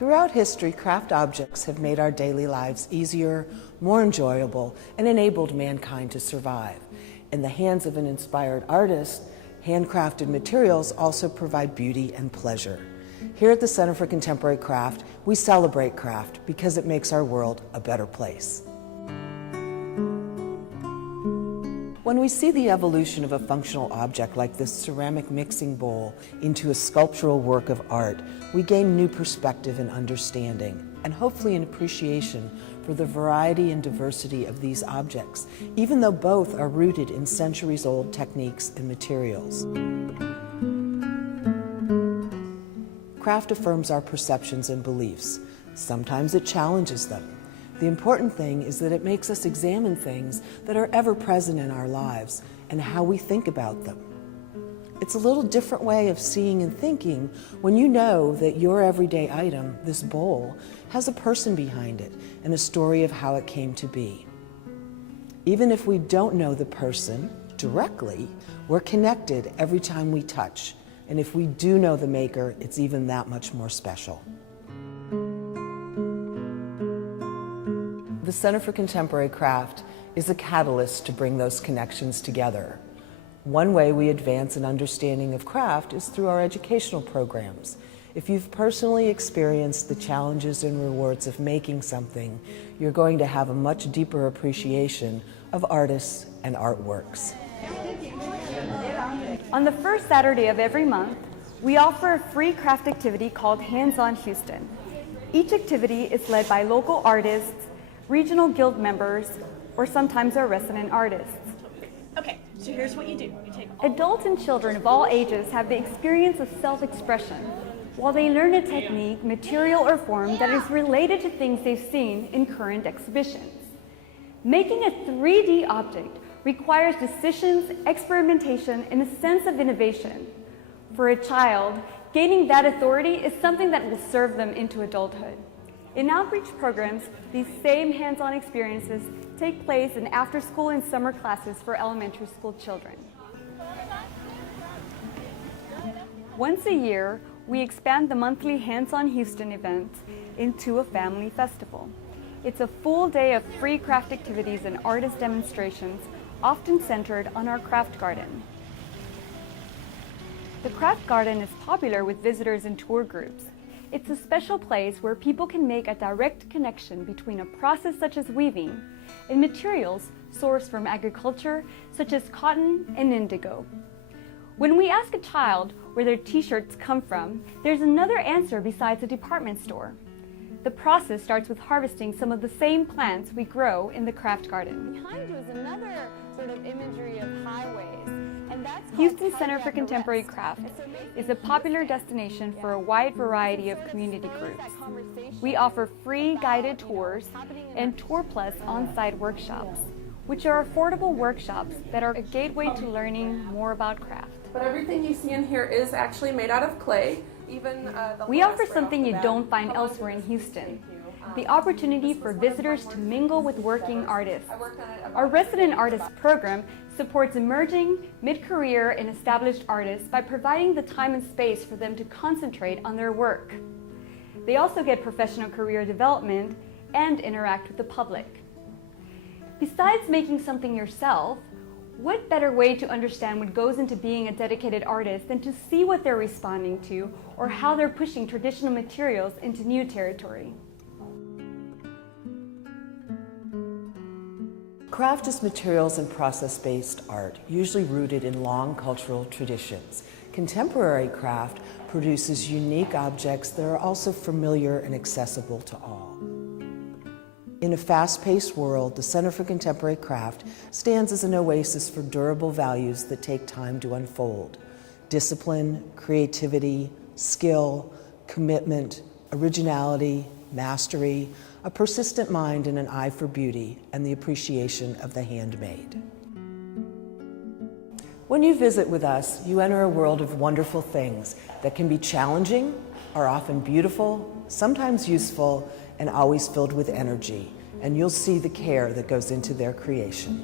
Throughout history, craft objects have made our daily lives easier, more enjoyable, and enabled mankind to survive. In the hands of an inspired artist, handcrafted materials also provide beauty and pleasure. Here at the Center for Contemporary Craft, we celebrate craft because it makes our world a better place. When we see the evolution of a functional object like this ceramic mixing bowl into a sculptural work of art, we gain new perspective and understanding, and hopefully an appreciation for the variety and diversity of these objects, even though both are rooted in centuries-old techniques and materials. Craft affirms our perceptions and beliefs. Sometimes it challenges them. The important thing is that it makes us examine things that are ever present in our lives and how we think about them. It's a little different way of seeing and thinking when you know that your everyday item, this bowl, has a person behind it and a story of how it came to be. Even if we don't know the person directly, we're connected every time we touch. And if we do know the maker, it's even that much more special. The Center for Contemporary Craft is a catalyst to bring those connections together. One way we advance an understanding of craft is through our educational programs. If you've personally experienced the challenges and rewards of making something, you're going to have a much deeper appreciation of artists and artworks. On the first Saturday of every month, we offer a free craft activity called Hands-On Houston. Each activity is led by local artists, regional guild members, or sometimes our resident artists. Okay, so here's what you do. Adults and children of all ages have the experience of self-expression, while they learn a technique, material, or form that is related to things they've seen in current exhibitions. Making a 3D object requires decisions, experimentation, and a sense of innovation. For a child, gaining that authority is something that will serve them into adulthood. In outreach programs, these same hands-on experiences take place in after-school and summer classes for elementary school children. Once a year, we expand the monthly Hands-On Houston event into a family festival. It's a full day of free craft activities and artist demonstrations, often centered on our craft garden. The craft garden is popular with visitors and tour groups. It's a special place where people can make a direct connection between a process such as weaving and materials sourced from agriculture such as cotton and indigo. When we ask a child where their t-shirts come from, there's another answer besides a department store. The process starts with harvesting some of the same plants we grow in the craft garden. Behind you is another sort of imagery of highways. Houston Center for Contemporary Craft is a popular destination for a wide variety of community groups. We offer free guided tours and Tour Plus on-site workshops, which are affordable workshops that are a gateway to learning more about craft. But everything you see in here is actually made out of clay. We offer something you don't find elsewhere in Houston: the opportunity for visitors to mingle with working artists. Our Resident Artist program supports emerging, mid-career, and established artists by providing the time and space for them to concentrate on their work. They also get professional career development and interact with the public. Besides making something yourself, what better way to understand what goes into being a dedicated artist than to see what they're responding to or how they're pushing traditional materials into new territory? Craft is materials and process-based art, usually rooted in long cultural traditions. Contemporary craft produces unique objects that are also familiar and accessible to all. In a fast-paced world, the Center for Contemporary Craft stands as an oasis for durable values that take time to unfold. Discipline, creativity, skill, commitment, originality, mastery, a persistent mind and an eye for beauty, and the appreciation of the handmade. When you visit with us, you enter a world of wonderful things that can be challenging, are often beautiful, sometimes useful, and always filled with energy, and you'll see the care that goes into their creation.